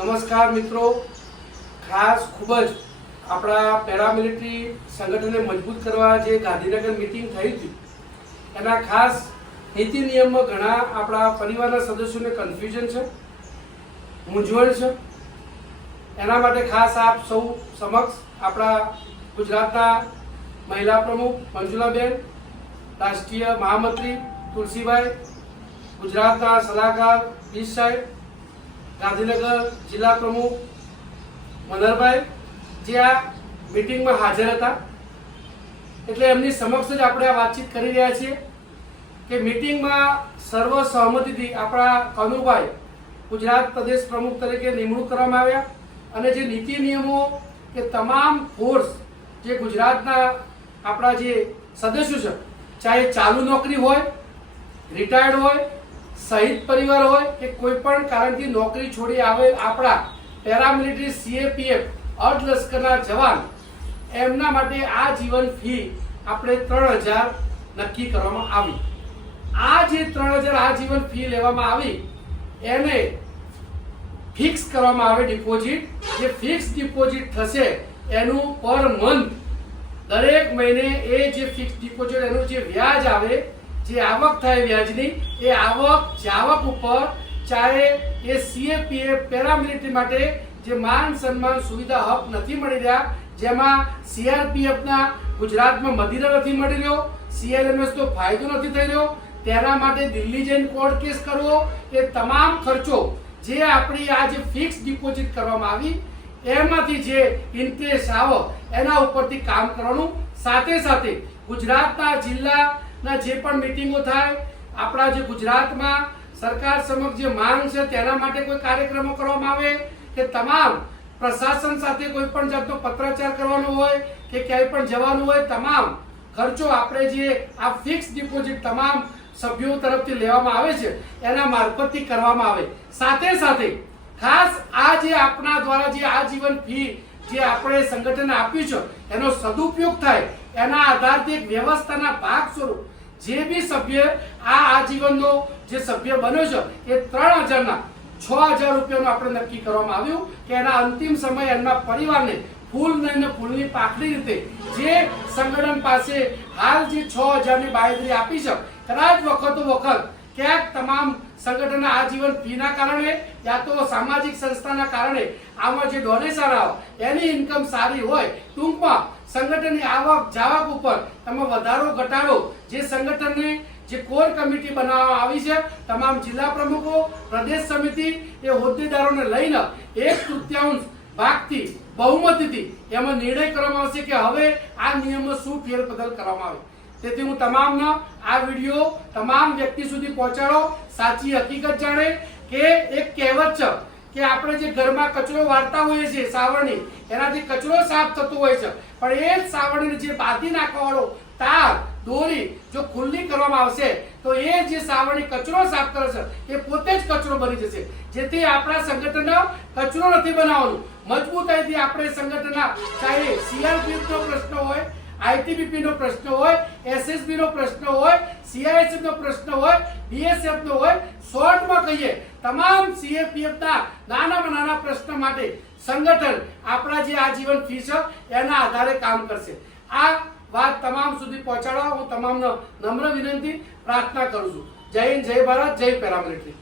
નમસ્કાર મિત્રો. ખાસ ખૂબ જ આપણા પેરામિલિટરી સંગઠનને મજબૂત કરવા જે ગાંધીનગર મિટિંગ થઈ હતી, એના ખાસ નીતિ નિયમમાં ઘણા આપણા પરિવારના સદસ્યોને કન્ફ્યુઝન છે, મૂંઝવણ છે. એના માટે ખાસ આપ સૌ સમક્ષ આપણા ગુજરાતના મહિલા પ્રમુખ મંજુલાબેન, રાષ્ટ્રીય મહામંત્રી તુલસીભાઈ, ગુજરાતના સલાહકાર બીજ સાહેબ ગાંધીનગર જિલ્લા પ્રમુખ મનહરભાઈ, જે આ મિટિંગમાં હાજર હતા. એટલે એમની સમક્ષ જ આપણે આ વાતચીત કરી રહ્યા છીએ કે મિટિંગમાં સર્વ સહમતિથી આપણા કનુભાઈ ગુજરાત પ્રદેશ પ્રમુખ તરીકે નિમણૂક કરવામાં આવ્યા અને જે નીતિ નિયમો કે તમામ ફોર્સ જે ગુજરાતના આપણા જે સદસ્યો છે, ચાહે ચાલુ નોકરી હોય રિટાયર્ડ હોય શહીદ પરિવાર હોય કે કોઈ પણ કારણથી નોકરી છોડી આવે આપણા પેરામિલિટરી સીએપીએફ અર્ધલશ્કરના જવાન, એમના માટે આ જીવન ફી આપણે ત્રણ હજાર નક્કી કરવામાં આવી. આ જે ત્રણ હજાર આ જીવન ફી લેવામાં આવી, એને ફિક્સ કરવામાં આવે ડિપોઝિટ. જે ફિક્સ ડિપોઝિટ થશે, એનું પર મંથ, દરેક મહિને એ જે ફિક્સ ડિપોઝિટ, એનું જે વ્યાજ આવે જે આવક થાય વ્યાજની, એ આવક જાવક ઉપર ચાહે એ સીએપીએફ પેરામિલિટરી માટે જે માન સન્માન સુવિધા હક નથી મળી રહ્યા, જેમાં સીઆરપીએફના ગુજરાતમાં મદિરા નથી મળી રહ્યો સીએલએમએસ તો ફાયદો નથી થઈ રહ્યો, તેના માટે દિલ્હી જઈને કોર્ટ કેસ કરવો, એ તમામ ખર્ચો જે આપણી આ જે ફિક્સ ડિપોઝિટ કરવામાં આવી, એમાંથી જે ઇન્ટરેસ્ટ આવો, એના ઉપરથી કામ કરવાનું સાથે સાથે ગુજરાતના જિલ્લાના જે પણ મિટિંગો થાય, આપણા જે ગુજરાતમાં સરકાર સમક્ષ જે માંગ છે, તેના માટે કોઈ કાર્યક્રમો કરવામાં આવે કે તમામ પ્રશાસન સાથે કોઈ પણ જાતનો પત્રાચાર કરવાનો હોય કે ક્યાંય પણ જવાનું હોય, તમામ ખર્ચો આપણે જે આ ફિક્સ ડિપોઝિટ તમામ સભ્યો તરફથી લેવામાં આવે છે, એના મારફતથી કરવામાં આવે. સાથે સાથે ખાસ આ જે આપણા દ્વારા જે આજીવન ફી જે આપણે સંગઠને આપ્યું છે, એનો સદુપયોગ થાય, એના આધારથી એક વ્યવસ્થાના ભાગ સ્વરૂપ જે બી સભ્ય આ આજીવનનો જે સભ્ય બન્યો છે, એ ત્રણ હજારના છ હજાર રૂપિયાનું આપણે નક્કી કરવામાં આવ્યું કે એના અંતિમ સમય એમના પરિવારને ફૂલ ને ફૂલની પાકડી રીતે જે સંગઠન પાસે હાલ જે છ હજારની બાંયધરી આપી છે, કદાચ વખતો વખત ક્યાંક તમામ સંગઠનના આજીવન ફીના કારણે યા તો સામાજિક સંસ્થાના કારણે આમાં જે ડોનેશન આવે, એની ઇન્કમ સારી હોય, ટૂંકમાં સંગઠનની આવક જાવક ઉપર તમે વધારો ઘટાડો. જે સંગઠનને જે કોર કમિટી બનાવવામાં આવી છે, તમામ જિલ્લા પ્રમુખો, પ્રદેશ સમિતિ, એ હોદ્દેદારોને લઈને એક તૃતીયાંશ ભાગથી બહુમતીથી એમાં નિર્ણય કરવામાં આવશે કે હવે આ નિયમમાં શું ફેરબદલ કરવામાં આવે. તેથી હું તમામ આ વીડિયો તમામ વ્યક્તિ સુધી પહોંચાડો. સાચી હકીકત જાણે કે એક કહેવત છે કે આપણે જે ઘરમાં કચરો વાળતા હોઈએ છીએ સાવરણી, એનાથી કચરો સાફ થતો હોય છે. પણ એ જ સાવરણીને જે બાંધી નાખવાવાળો તાર, દોરી જો ખુલ્લી કરવામાં આવશે, તો એ જે સાવરણી કચરો સાફ કરે છે, એ પોતે જ કચરો બની જશે. જેથી આપણા સંગઠનનો કચરો નથી બનાવવાનું. મજબૂતાઈથી આપણે સંગઠનના, ચાહે સીઆરપીએફનો પ્રશ્ન હોય આઈટીબીપી નો પ્રશ્ન હોય એસએસબી નો પ્રશ્ન હોય સીઆઈએસએફ નો પ્રશ્ન હોય બીએસએફ નો હોય, શોર્ટમાં કહીએ, તમામ સીએપીએફ ના નાનામાં નાના પ્રશ્ન માટે સંગઠન આપણા જે આજીવન ફી છે, એના આધારે કામ કરશે. આ વાત તમામ સુધી પહોંચાડવા હું તમામનો નમ્ર વિનંતી, પ્રાર્થના કરું છું. જય હિન્દ, જય ભારત, જય પેરામિલિટરી